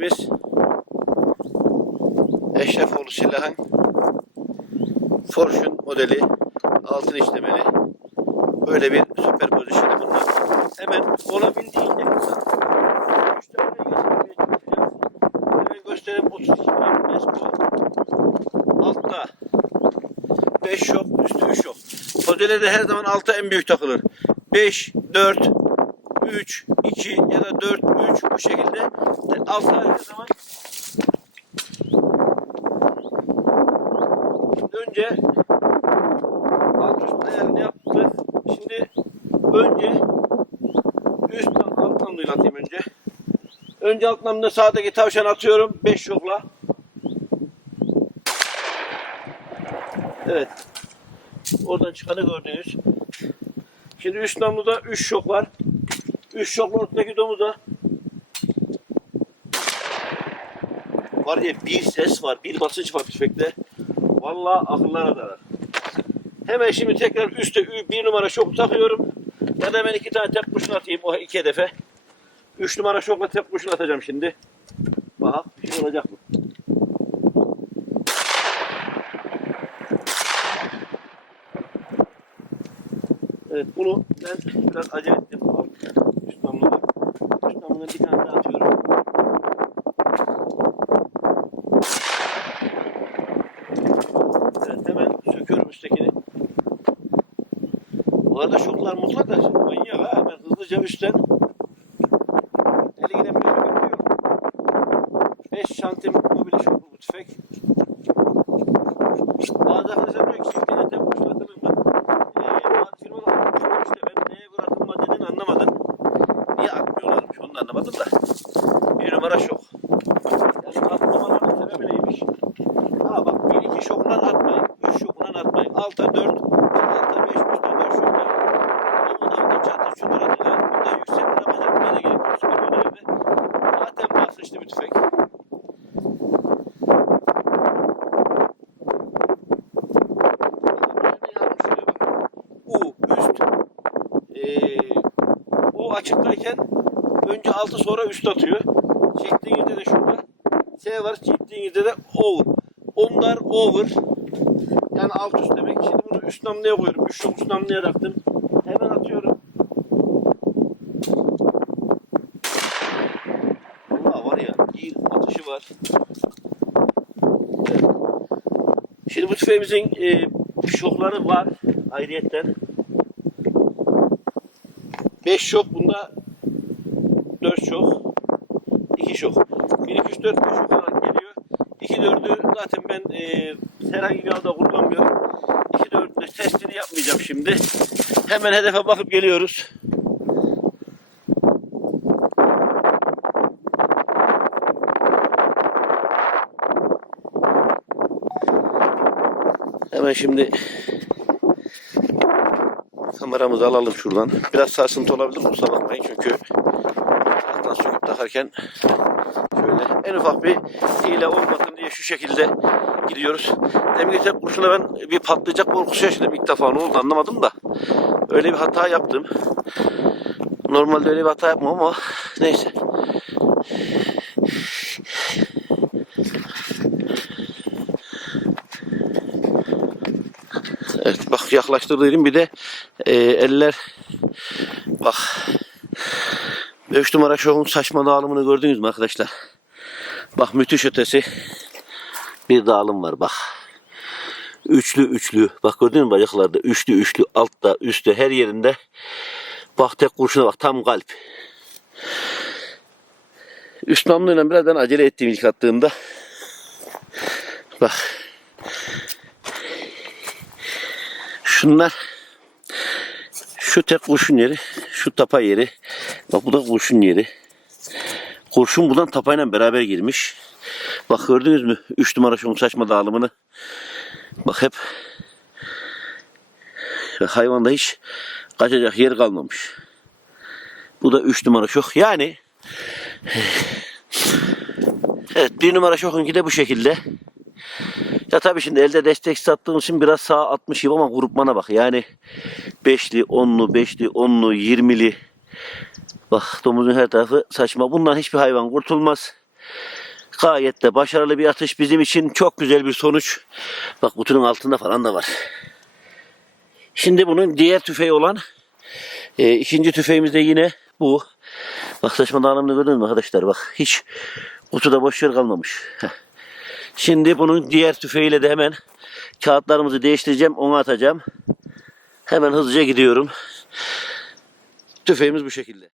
abimiz Eşrefoğlu Silah'ın Fortune modeli altın işlemeli böyle bir süper pozisyonu bunlar. Hemen olabildiğince kısa. 3 tane Hemen göstereyim 32 Altta 5 şok, üstü 3 şok. Modelerde her zaman altta en büyük takılır. 5, 4, 3, 2 ya da 4, 3 bu şekilde her zaman önce alt üst ayarını yaptık. Şimdi önce üst alt namluyla atayım önce. Önce alt namluna sağdaki tavşan atıyorum. 5 yokla. Evet. Oradan çıkanı gördünüz. Şimdi üst namluda 3 şok var. 3 şokla ortadaki domuza var ya bir ses var, bir basınç var tüfekte. Vallahi akıllara zarar. Hemen şimdi tekrar üstte bir numara şoku takıyorum. Ya da hemen iki tane tek kurşun atayım o iki hedefe. Üç numara şokla tek kurşun atacağım şimdi. Bak bir şey olacak mı? Evet bunu ben biraz acele ettim. Üst namluda. Üst namludan bir tane daha atıyorum. Evet hemen söküyorum üsttekini. Bu arada şoklar mutlak da manyak ha hemen hızlıca üstten. Eli yine bir yok. 5 santim mobil şoklu bu tüfek. Bazı arkadaşlar diyor ki çiftliğine tek kuş atılır mı? Ee, bazı firmalar atmış işte ben neye göre atılmadığını anlamadım. Niye atmıyorlarmış onu da anlamadım da. Bir numara şok. Yani atmamaların sebebi neymiş? Ha bak bir iki şokla atmayın. Üç şokla atmayın. Alta dört, alta beş, üstte dört şokla. Ama da da çatır çutur atılıyor. Bunda yüksek gramaj atmaya da gerek yok. Süper modelde. Zaten basınçlı bir tüfek. U üst. Ee, U açıktayken önce altı sonra üst atıyor. Çektiğinizde de şurada S var. Çektiğinizde de over. Onlar over. Yani alt üst demek. Şimdi bunu üst namluya koyuyorum. Üç şok üst namluya taktım. Hemen atıyorum. Valla var ya atışı var. Şimdi bu tüfeğimizin e, şokları var ayrıyetten. 5 şok bunda 4 şok 2 şok. 1 2 3 4 5 şok olarak geliyor. 2 4'ü zaten ben e, herhangi bir avda kullanmıyorum. 2 4'ü testini yapmayacağım şimdi. Hemen hedefe bakıp geliyoruz hemen şimdi kameramızı alalım şuradan. Biraz sarsıntı olabilir kusura bakmayın çünkü taraftan söküp takarken şöyle en ufak bir hile olmasın diye şu şekilde gidiyoruz. Demin tek kurşuna ben bir patlayacak korkusu yaşadım ilk defa ne oldu anlamadım da öyle bir hata yaptım. Normalde öyle bir hata yapmam ama neyse. Evet bak yaklaştırdım bir de e, eller bak 5 numara şovun saçma dağılımını gördünüz mü arkadaşlar? Bak müthiş ötesi bir dağılım var bak. Üçlü üçlü. Bak gördün mü bacaklarda? Üçlü üçlü. Altta üstte her yerinde. Bak tek kurşuna bak tam kalp. Üst namluyla birazdan acele ettim ilk attığımda. Bak. Şunlar şu tek kurşun yeri, şu tapa yeri. Bak bu da kurşun yeri. Kurşun buradan tapayla beraber girmiş. Bak gördünüz mü? 3 numara şunun saçma dağılımını. Bak hep hayvanda hiç kaçacak yer kalmamış. Bu da 3 numara şok. Yani evet bir numara şokunki de bu şekilde. Ya tabii şimdi elde destek sattığım için biraz sağa atmış gibi ama grupmana bak. Yani 5'li, 10'lu, 5'li, 10'lu, 20'li. Bak domuzun her tarafı saçma. Bundan hiçbir hayvan kurtulmaz. Gayet de başarılı bir atış bizim için çok güzel bir sonuç. Bak kutunun altında falan da var. Şimdi bunun diğer tüfeği olan e, ikinci tüfeğimiz de yine bu. Bak saçma dağılımını gördünüz mü arkadaşlar? Bak hiç kutuda boş yer kalmamış. Heh. Şimdi bunun diğer tüfeğiyle de hemen kağıtlarımızı değiştireceğim. Onu atacağım. Hemen hızlıca gidiyorum. Tüfeğimiz bu şekilde.